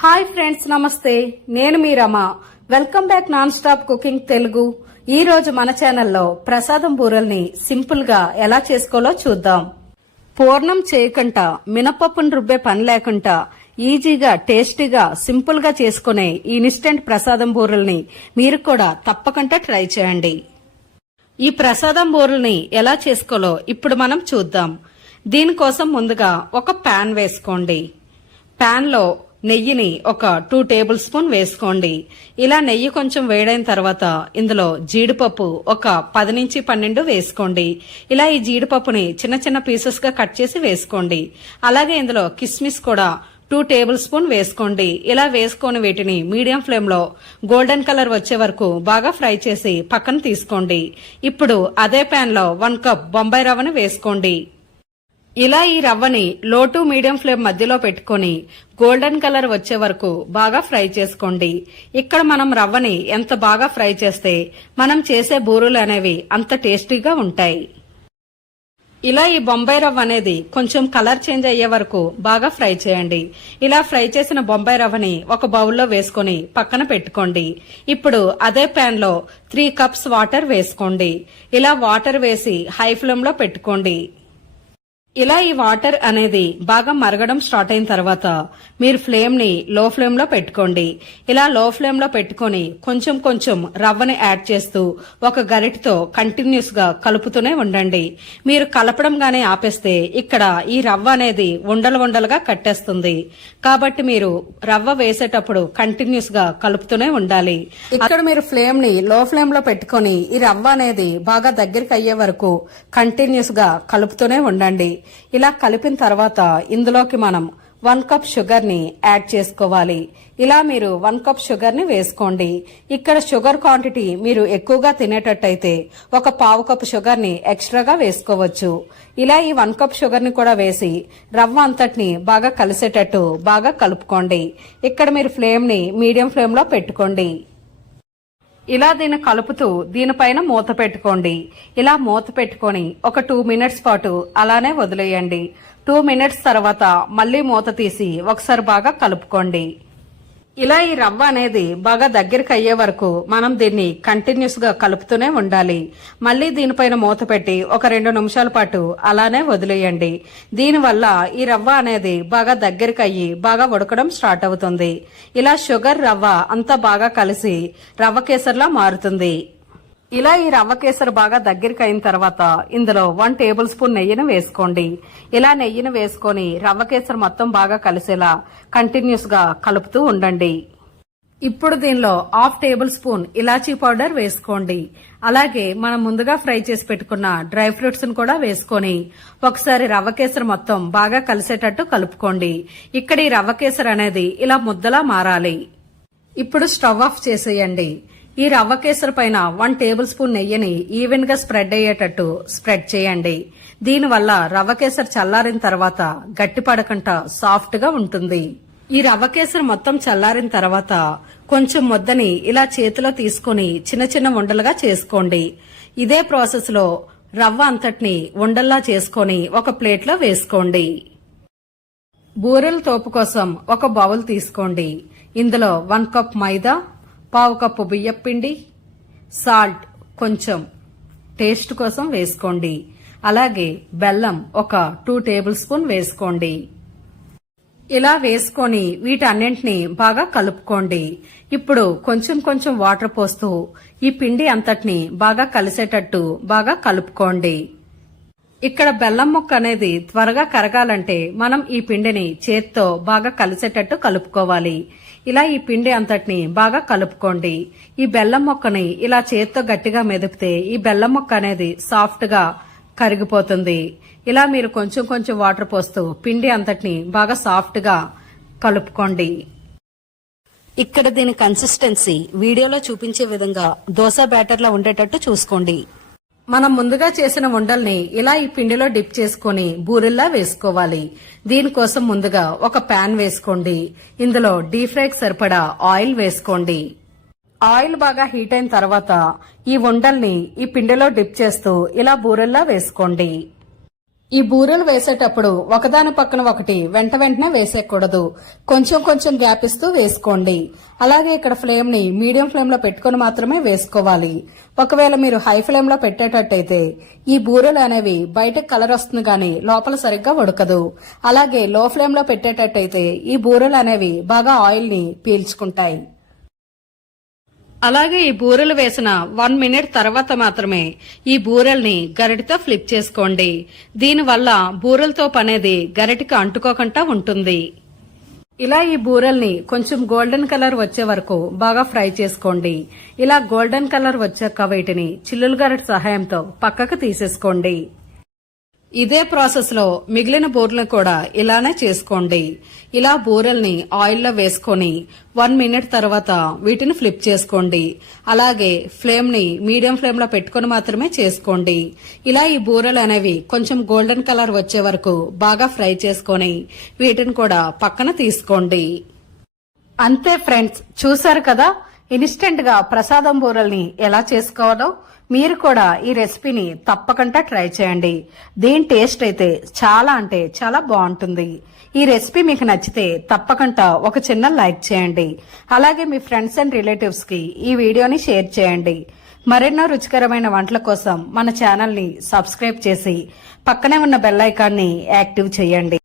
Hi friends namaste. నేను మీ Rama. Welcome back non stop cooking Telugu. ఈ రోజు మన ఛానల్లో ప్రసాదం బూరల్ని సింపుల్గా ఎలా చేసుకోవాలో చూద్దాం. పూర్ణం చేయకుండా మినపప్పును రుబ్బే పని లేకుండా ఈజీగా టేస్టీగా సింపుల్గా చేసుకునే ఈ ఇన్స్టెంట్ ప్రసాదం బూరల్ని మీరు కూడా తప్పకుండా ట్రై చేయండి. ఈ ప్రసాదం బూరల్ని ఎలా చేసుకోవాలో ఇప్పుడు మనం చూద్దాం. దీనికోసం ముందుగా ఒక పాన్ వేసుకోండి. ప్యాన్లో నెయ్యిని ఒక టూ టేబుల్ స్పూన్ వేసుకోండి. ఇలా నెయ్యి కొంచెం వేడైన తర్వాత ఇందులో జీడిపప్పు ఒక పది నుంచి పన్నెండు వేసుకోండి. ఇలా ఈ జీడిపప్పుని చిన్న చిన్న పీసెస్గా కట్ చేసి వేసుకోండి. అలాగే ఇందులో కిస్మిస్ కూడా టూ టేబుల్ స్పూన్ వేసుకోండి. ఇలా వేసుకొని వీటిని మీడియం ఫ్లేమ్లో గోల్డెన్ కలర్ వచ్చే వరకు బాగా ఫ్రై చేసి పక్కన తీసుకోండి. ఇప్పుడు అదే పాన్లో వన్ కప్ బొంబాయి రవ్వను వేసుకోండి. ఇలా ఈ రవ్వని లో టు మీడియం ఫ్లేమ్ మధ్యలో పెట్టుకొని గోల్డెన్ కలర్ వచ్చే వరకు బాగా ఫ్రై చేసుకోండి. ఇక్కడ మనం రవ్వని ఎంత బాగా ఫ్రై చేస్తే మనం చేసే బూరులు అనేవి అంత టేస్టీగా ఉంటాయి. ఇలా ఈ బొంబాయి రవ్వ అనేది కొంచెం కలర్ చేంజ్ అయ్యే వరకు బాగా ఫ్రై చేయండి. ఇలా ఫ్రై చేసిన బొంబాయి రవ్వని ఒక బౌల్లో వేసుకొని పక్కన పెట్టుకోండి. ఇప్పుడు అదే ప్యాన్లో త్రీ కప్స్ వాటర్ వేసుకోండి. ఇలా వాటర్ వేసి హై ఫ్లేమ్లో పెట్టుకోండి. ఇలా ఈ వాటర్ అనేది బాగా మరగడం స్టార్ట్ అయిన తర్వాత మీరు ఫ్లేమ్ని లో ఫ్లేమ్లో పెట్టుకోండి. ఇలా లో ఫ్లేమ్లో పెట్టుకొని కొంచెం కొంచెం రవ్వని యాడ్ చేస్తూ ఒక గరిటతో కంటిన్యూస్గా కలుపుతూనే ఉండండి. మీరు కలపడం గానే ఆపేస్తే ఇక్కడ ఈ రవ్వ అనేది ఉండలు ఉండలుగా కట్టేస్తుంది. కాబట్టి మీరు రవ్వ వేసేటప్పుడు కంటిన్యూస్గా కలుపుతూనే ఉండాలి. ఇక్కడ మీరు ఫ్లేమ్ని లో ఫ్లేమ్లో పెట్టుకొని ఈ రవ్వ అనేది బాగా దగ్గరికి అయ్యే వరకు కంటిన్యూస్గా కలుపుతూనే ఉండండి. ఇలా కలిపిన తర్వాత ఇందులోకి మనం వన్ కప్ షుగర్ని యాడ్ చేసుకోవాలి. ఇలా మీరు వన్ కప్ షుగర్ని వేసుకోండి. ఇక్కడ షుగర్ క్వాంటిటీ మీరు ఎక్కువగా తినేటట్టయితే ఒక పావు కప్ షుగర్ని ఎక్స్ట్రాగా వేసుకోవచ్చు. ఇలా ఈ వన్ కప్ షుగర్ని కూడా వేసి రవ్వ అంతటిని బాగా కలిసేటట్టు బాగా కలుపుకోండి. ఇక్కడ మీరు ఫ్లేమ్ని మీడియం ఫ్లేమ్లో పెట్టుకోండి. ఇలా దీన్ని కలుపుతూ దీనిపైన మూత పెట్టుకోండి. ఇలా మూత పెట్టుకొని ఒక టూ మినిట్స్ పాటు అలానే వదిలేయండి. టూ మినిట్స్ తర్వాత మళ్ళీ మూత తీసి ఒకసారి బాగా కలుపుకోండి. ఇలా ఈ రవ్వ అనేది బాగా దగ్గరికి అయ్యే వరకు మనం దీన్ని కంటిన్యూస్గా కలుపుతూనే ఉండాలి. మళ్ళీ దీనిపైన మూత పెట్టి ఒక రెండు నిమిషాల పాటు అలానే వదిలేయండి. దీనివల్ల ఈ రవ్వ అనేది బాగా దగ్గరికి అయ్యి బాగా ఉడకడం స్టార్ట్ అవుతుంది. ఇలా షుగర్ రవ్వ అంతా బాగా కలిసి రవ్వ కేసర్లా మారుతుంది. ఇలా ఈ రవ్వ కేసరి బాగా దగ్గరికి అయిన తర్వాత ఇందులో వన్ టేబుల్ స్పూన్ నెయ్యిని వేసుకోండి. ఇలా నెయ్యిని వేసుకొని రవ్వ కేసరి మొత్తం బాగా కలిసేలా కంటిన్యూస్గా కలుపుతూ ఉండండి. ఇప్పుడు దీనిలో హాఫ్ టేబుల్ స్పూన్ ఇలాచీ పౌడర్ వేసుకోండి. అలాగే మనం ముందుగా ఫ్రై చేసి పెట్టుకున్న డ్రై ఫ్రూట్స్ కూడా వేసుకొని ఒకసారి రవ్వ కేసరి మొత్తం బాగా కలిసేటట్టు కలుపుకోండి. ఇక్కడ ఈ రవ్వ కేసరి అనేది ఇలా ముద్దలా మారాలి. ఇప్పుడు స్టవ్ ఆఫ్ చేసేయండి. ఈ రవ్వ కేసరి పైన వన్ టేబుల్ స్పూన్ నెయ్యిని ఈవెన్గా స్ప్రెడ్ అయ్యేటట్టు స్ప్రెడ్ చేయండి. దీనివల్ల రవ్వ కేసరి చల్లారిన తర్వాత గట్టి పడకుండా సాఫ్ట్గా ఉంటుంది. ఈ రవ్వ కేసరి మొత్తం చల్లారిన తర్వాత కొంచెం ముద్దని ఇలా చేతిలో తీసుకొని చిన్న చిన్న ఉండలుగా చేసుకోండి. ఇదే ప్రాసెస్లో రవ్వ అంతటిని ఉండల్లా చేసుకొని ఒక ప్లేట్లో వేసుకోండి. బూరెల తోపు కోసం ఒక బౌల్ తీసుకోండి. ఇందులో వన్ కప్ మైదా పావు కప్పు బియ్యపిండి సాల్ట్ కొంచెం టేస్ట్ కోసం వేసుకోండి. అలాగే బెల్లం ఒక టూ టేబుల్ స్పూన్ వేసుకోండి. ఇలా వేసుకొని వీటన్నింటినీ బాగా కలుపుకోండి. ఇప్పుడు కొంచెం కొంచెం వాటర్ పోస్తూ ఈ పిండి అంతటిని బాగా కలిసేటట్టు బాగా కలుపుకోండి. ఇక్కడ బెల్లం ముక్క అనేది త్వరగా కరగాలంటే మనం ఈ పిండిని చేత్తో బాగా కలిసేటట్టు కలుపుకోవాలి. ఇలా ఈ పిండి అంతటిని బాగా కలుపుకోండి. ఈ బెల్లం మొక్కని ఇలా చేత్తో గట్టిగా మెదిపితే ఈ బెల్లం మొక్క అనేది సాఫ్ట్గా కరిగిపోతుంది. ఇలా మీరు కొంచెం కొంచెం వాటర్ పోస్తూ పిండి అంతటిని బాగా సాఫ్ట్గా కలుపుకోండి. ఇక్కడ దీని కన్సిస్టెన్సీ వీడియోలో చూపించే విధంగా దోశ బ్యాటర్లో ఉండేటట్టు చూసుకోండి. మనం ముందుగా చేసిన ఉండల్ని ఇలా ఈ పిండిలో డిప్ చేసుకుని బూరెల్లా వేసుకోవాలి. దీనికోసం ముందుగా ఒక పాన్ వేసుకోండి. ఇందులో డీప్ ఫ్రైకి సరిపడా ఆయిల్ వేసుకోండి. ఆయిల్ బాగా హీట్ అయిన తర్వాత ఈ ఉండల్ని ఈ పిండిలో డిప్ చేస్తూ ఇలా బూరెల్లా వేసుకోండి. ఈ బూరెలు వేసేటప్పుడు ఒకదాని పక్కన ఒకటి వెంట వెంటనే వేసేయకూడదు. కొంచెం కొంచెం గ్యాప్ ఇస్తూ వేసుకోండి. అలాగే ఇక్కడ ఫ్లేమ్ని మీడియం ఫ్లేమ్లో పెట్టుకుని మాత్రమే వేసుకోవాలి. ఒకవేళ మీరు హై ఫ్లేమ్లో పెట్టేటట్టయితే ఈ బూరెలు అనేవి బయటకు కలర్ వస్తుంది గాని లోపల సరిగ్గా ఉడకదు. అలాగే లో ఫ్లేమ్లో పెట్టేటట్టయితే ఈ బూరెలు అనేవి బాగా ఆయిల్ని పీల్చుకుంటాయి. అలాగే ఈ బూరెలు వేసిన వన్ మినిట్ తర్వాత మాత్రమే ఈ బూరెల్ని గరిటితో ఫ్లిప్ చేసుకోండి. దీనివల్ల బూరెలతో పనేది గరిటికి అంటుకోకుండా ఉంటుంది. ఇలా ఈ బూరెల్ని కొంచెం గోల్డెన్ కలర్ వచ్చే వరకు బాగా ఫ్రై చేసుకోండి. ఇలా గోల్డెన్ కలర్ వచ్చాక వీటిని చిల్లులు గరిట సహాయంతో పక్కకు తీసేసుకోండి. ఇదే ప్రాసెస్లో మిగిలిన బూరెలను కూడా ఇలానే చేసుకోండి. ఇలా బూరెల్ని ఆయిల్లో వేసుకొని వన్ మినిట్ తర్వాత వీటిని ఫ్లిప్ చేసుకోండి. అలాగే ఫ్లేమ్ని మీడియం ఫ్లేమ్లో పెట్టుకొని మాత్రమే చేసుకోండి. ఇలా ఈ బూరెలు అనేవి కొంచెం గోల్డెన్ కలర్ వచ్చే వరకు బాగా ఫ్రై చేసుకొని వీటిని కూడా పక్కన తీసుకోండి. అంతే ఫ్రెండ్స్ చూశారు కదా? ఇన్స్టెంట్గా ప్రసాదం బూరల్ని ఎలా చేసుకోవాలో మీరు కూడా ఈ రెసిపీని తప్పకుండా ట్రై చేయండి. దీని టేస్ట్ అయితే చాలా అంటే చాలా బాగుంటుంది. ఈ రెసిపీ మీకు నచ్చితే తప్పకుండా ఒక చిన్న లైక్ చేయండి. అలాగే మీ ఫ్రెండ్స్ అండ్ రిలేటివ్స్కి ఈ వీడియోని షేర్ చేయండి. మరెన్నో రుచికరమైన వంటల కోసం మన ఛానల్ని సబ్స్క్రైబ్ చేసి పక్కనే ఉన్న బెల్ ఐకాన్ని యాక్టివ్ చేయండి.